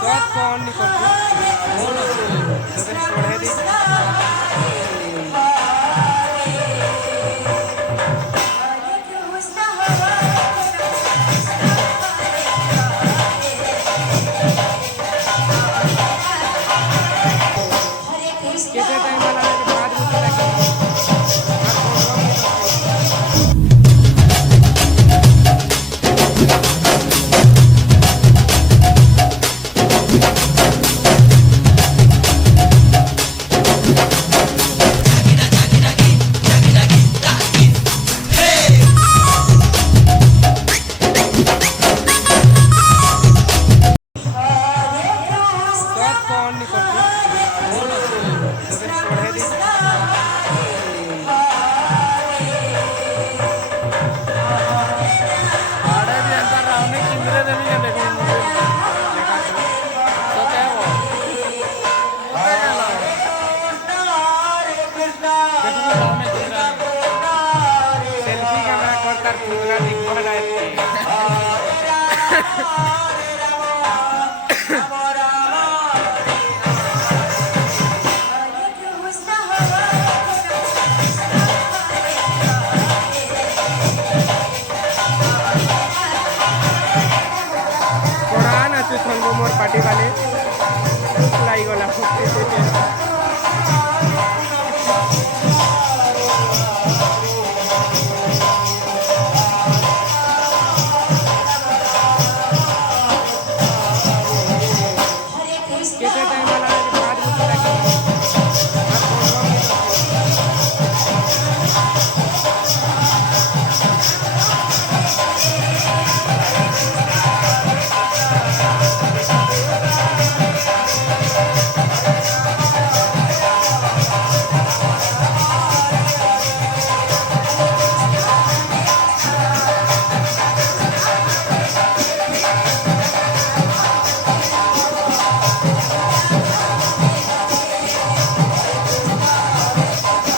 सब कौन नहीं करती पढ़े दी केते टाइम वाला के बाद में लगे कौन नहीं करती पढ़े दी आड़े भी अंतर रावने किंद्रे देनी है देखो तो क्या वो देखो रावने किंद्रा सेल्फी कैमरा कर किंद्रा दिख रहा है मोर पार्टी वाले लाई गला